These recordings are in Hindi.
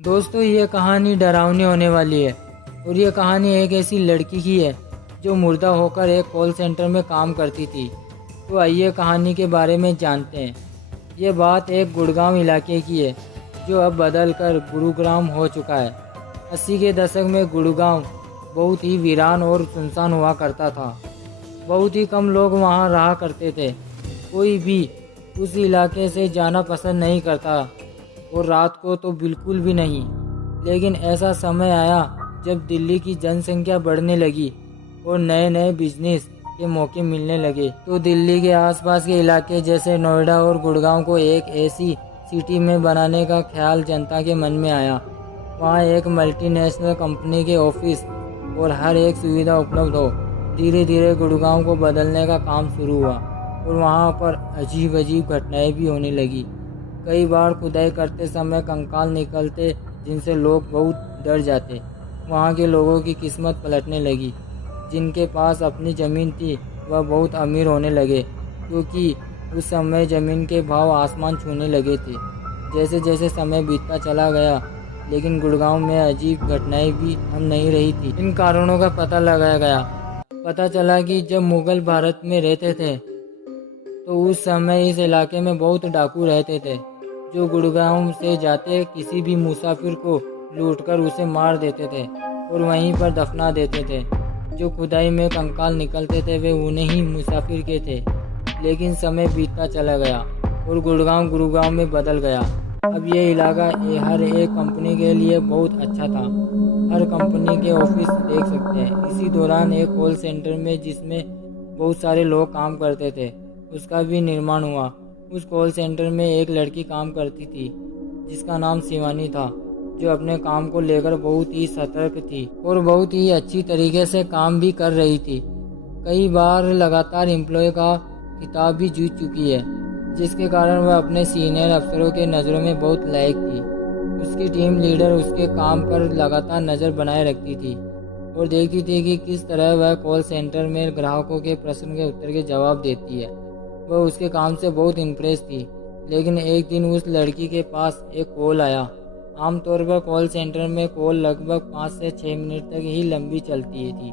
दोस्तों, ये कहानी डरावनी होने वाली है। और ये कहानी एक ऐसी लड़की की है जो मुर्दा होकर एक कॉल सेंटर में काम करती थी। तो आइए कहानी के बारे में जानते हैं। ये बात एक गुड़गांव इलाके की है जो अब बदल कर गुरुग्राम हो चुका है। 80 के दशक में गुड़गांव बहुत ही वीरान और सुनसान हुआ करता था। बहुत ही कम लोग वहाँ रहा करते थे। कोई भी उस इलाके से जाना पसंद नहीं करता और रात को तो बिल्कुल भी नहीं। लेकिन ऐसा समय आया जब दिल्ली की जनसंख्या बढ़ने लगी और नए नए बिजनेस के मौके मिलने लगे। तो दिल्ली के आसपास के इलाके जैसे नोएडा और गुड़गांव को एक ऐसी सिटी में बनाने का ख्याल जनता के मन में आया। वहाँ एक मल्टीनेशनल कंपनी के ऑफिस और हर एक सुविधा उपलब्ध हो। धीरे धीरे गुड़गांव को बदलने का काम शुरू हुआ और वहाँ पर अजीब अजीब घटनाएं भी होने लगी। कई बार खुदाई करते समय कंकाल निकलते जिनसे लोग बहुत डर जाते। वहाँ के लोगों की किस्मत पलटने लगी। जिनके पास अपनी ज़मीन थी वह बहुत अमीर होने लगे, क्योंकि उस समय ज़मीन के भाव आसमान छूने लगे थे। जैसे जैसे समय बीतता चला गया, लेकिन गुड़गांव में अजीब घटनाएं भी थम नहीं रही थी। इन कारणों का पता लगाया गया। पता चला कि जब मुगल भारत में रहते थे तो उस समय इस इलाके में बहुत डाकू रहते थे, जो गुड़गांव से जाते किसी भी मुसाफिर को लूटकर उसे मार देते थे और वहीं पर दफना देते थे। जो खुदाई में कंकाल निकलते थे वे उन्हीं ही मुसाफिर के थे। लेकिन समय बीतता चला गया और गुड़गांव गुरुग्राम में बदल गया। अब ये इलाका हर एक कंपनी के लिए बहुत अच्छा था। हर कंपनी के ऑफिस देख सकते हैं। इसी दौरान एक कॉल सेंटर में जिसमें बहुत सारे लोग काम करते थे, उसका भी निर्माण हुआ। उस कॉल सेंटर में एक लड़की काम करती थी जिसका नाम शिवानी था, जो अपने काम को लेकर बहुत ही सतर्क थी और बहुत ही अच्छी तरीके से काम भी कर रही थी। कई बार लगातार एम्प्लॉय का खिताब भी जीत चुकी है, जिसके कारण वह अपने सीनियर अफसरों के नज़रों में बहुत लायक थी। उसकी टीम लीडर उसके काम पर लगातार नज़र बनाए रखती थी और देखती थी कि किस तरह वह कॉल सेंटर में ग्राहकों के प्रश्न के उत्तर के जवाब देती है। वह उसके काम से बहुत इम्प्रेस थी। लेकिन एक दिन उस लड़की के पास एक कॉल आया। आमतौर पर कॉल सेंटर में कॉल लगभग 5 से 6 मिनट तक ही लंबी चलती थी,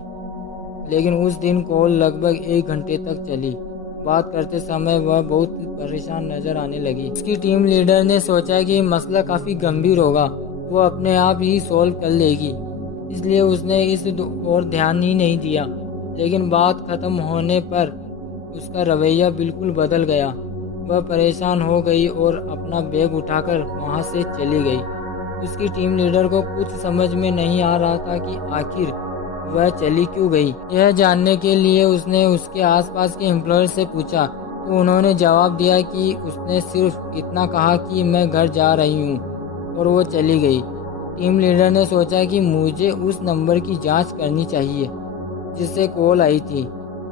लेकिन उस दिन कॉल लगभग 1 घंटे तक चली। बात करते समय वह बहुत परेशान नजर आने लगी। उसकी टीम लीडर ने सोचा कि मसला काफ़ी गंभीर होगा, वो अपने आप ही सॉल्व कर लेगी, इसलिए उसने इस और ध्यान ही नहीं दिया। लेकिन बात खत्म होने पर उसका रवैया बिल्कुल बदल गया। वह परेशान हो गई और अपना बैग उठाकर वहां से चली गई। उसकी टीम लीडर को कुछ समझ में नहीं आ रहा था कि आखिर वह चली क्यों गई। यह जानने के लिए उसने उसके आसपास के एम्प्लॉयर से पूछा, तो उन्होंने जवाब दिया कि उसने सिर्फ इतना कहा कि मैं घर जा रही हूँ, और वो चली गई। टीम लीडर ने सोचा कि मुझे उस नंबर की जांच करनी चाहिए जिससे कॉल आई थी।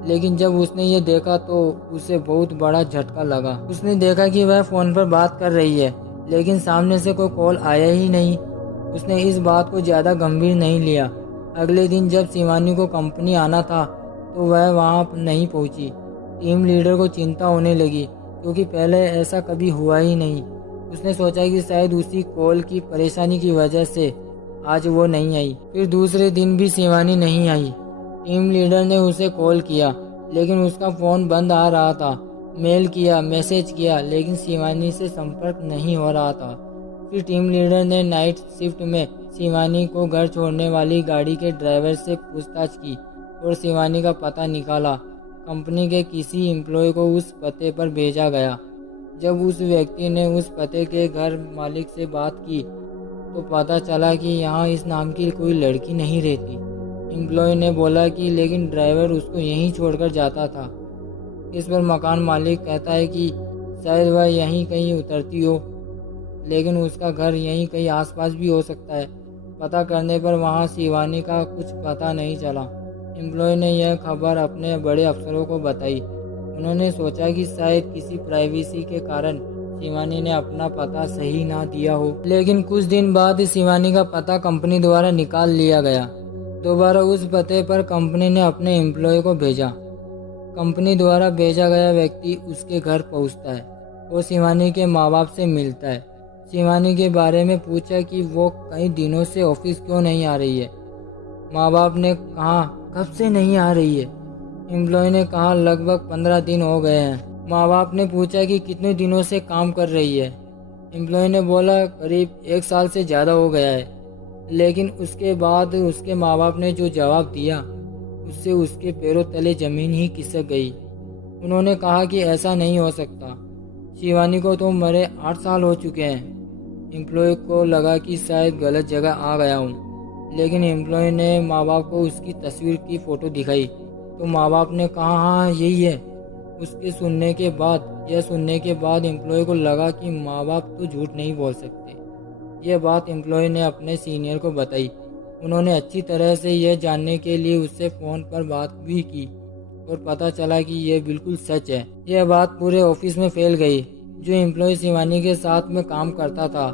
लेकिन जब उसने ये देखा तो उसे बहुत बड़ा झटका लगा। उसने देखा कि वह फ़ोन पर बात कर रही है, लेकिन सामने से कोई कॉल आया ही नहीं। उसने इस बात को ज़्यादा गंभीर नहीं लिया। अगले दिन जब शिवानी को कंपनी आना था तो वह वहाँ नहीं पहुँची। टीम लीडर को चिंता होने लगी, क्योंकि पहले ऐसा कभी हुआ ही नहीं। उसने सोचा कि शायद उसी कॉल की परेशानी की वजह से आज वो नहीं आई। फिर दूसरे दिन भी शिवानी नहीं आई। टीम लीडर ने उसे कॉल किया, लेकिन उसका फ़ोन बंद आ रहा था। मेल किया, मैसेज किया, लेकिन शिवानी से संपर्क नहीं हो रहा था। फिर टीम लीडर ने नाइट शिफ्ट में शिवानी को घर छोड़ने वाली गाड़ी के ड्राइवर से पूछताछ की और शिवानी का पता निकाला। कंपनी के किसी एम्प्लॉय को उस पते पर भेजा गया। जब उस व्यक्ति ने उस पते के घर मालिक से बात की तो पता चला कि यहाँ इस नाम की कोई लड़की नहीं रहती। एम्प्लॉय ने बोला कि लेकिन ड्राइवर उसको यहीं छोड़कर जाता था। इस पर मकान मालिक कहता है कि शायद वह यहीं कहीं उतरती हो, लेकिन उसका घर यहीं कहीं आसपास भी हो सकता है। पता करने पर वहाँ शिवानी का कुछ पता नहीं चला। एम्प्लॉय ने यह खबर अपने बड़े अफसरों को बताई। उन्होंने सोचा कि शायद किसी प्राइवेसी के कारण शिवानी ने अपना पता सही ना दिया हो। लेकिन कुछ दिन बाद शिवानी का पता कंपनी द्वारा निकाल लिया गया। दोबारा उस पते पर कंपनी ने अपने एम्प्लॉय को भेजा। कंपनी द्वारा भेजा गया व्यक्ति उसके घर पहुंचता है और शिवानी के माँ बाप से मिलता है। शिवानी के बारे में पूछा कि वो कई दिनों से ऑफिस क्यों नहीं आ रही है। माँ बाप ने कहा कब से नहीं आ रही है। एम्प्लॉय ने कहा लगभग 15 दिन हो गए हैं। माँ बाप ने पूछा कि कितने दिनों से काम कर रही है। एम्प्लॉय ने बोला करीब 1 साल से ज़्यादा हो गया है। लेकिन उसके बाद उसके माँ बाप ने जो जवाब दिया उससे उसके पैरों तले ज़मीन ही खिसक गई। उन्होंने कहा कि ऐसा नहीं हो सकता, शिवानी को तो मरे 8 साल हो चुके हैं। एम्प्लॉय को लगा कि शायद गलत जगह आ गया हूँ, लेकिन एम्प्लॉय ने माँ बाप को उसकी तस्वीर की फ़ोटो दिखाई तो माँ बाप ने कहा हाँ यही है। उसके सुनने के बाद एम्प्लॉय को लगा कि माँ बाप तो झूठ नहीं बोल सकते। यह बात एम्प्लॉय ने अपने सीनियर को बताई। उन्होंने अच्छी तरह से यह जानने के लिए उससे फ़ोन पर बात भी की और पता चला कि यह बिल्कुल सच है। यह बात पूरे ऑफिस में फैल गई। जो एम्प्लॉय शिवानी के साथ में काम करता था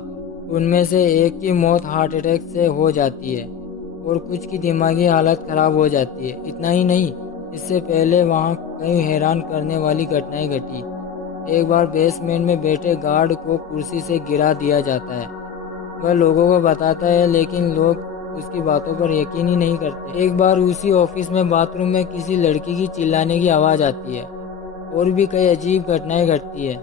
उनमें से एक की मौत हार्ट अटैक से हो जाती है और कुछ की दिमागी हालत खराब हो जाती है। इतना ही नहीं, इससे पहले वहाँ कई हैरान करने वाली घटनाएं घटी। एक बार बेसमेंट में बैठे गार्ड को कुर्सी से गिरा दिया जाता है। वह लोगों को बताता है लेकिन लोग उसकी बातों पर यकीन ही नहीं करते। एक बार उसी ऑफिस में बाथरूम में किसी लड़की की चिल्लाने की आवाज़ आती है और भी कई अजीब घटनाएं घटती है।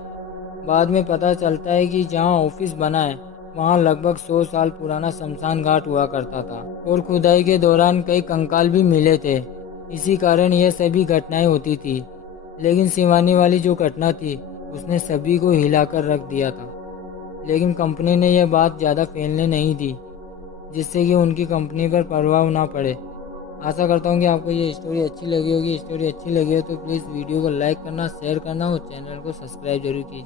बाद में पता चलता है कि जहां ऑफिस बना है वहां लगभग 100 साल पुराना शमशान घाट हुआ करता था और खुदाई के दौरान कई कंकाल भी मिले थे। इसी कारण यह सभी घटनाएं होती थी। लेकिन शिवानी वाली जो घटना थी उसने सभी को हिलाकर रख दिया था। लेकिन कंपनी ने यह बात ज़्यादा फैलने नहीं दी, जिससे कि उनकी कंपनी पर प्रभाव ना पड़े। आशा करता हूँ कि आपको ये स्टोरी अच्छी लगी होगी। स्टोरी अच्छी लगी हो तो प्लीज़ वीडियो को लाइक करना, शेयर करना और चैनल को सब्सक्राइब जरूर कीजिए।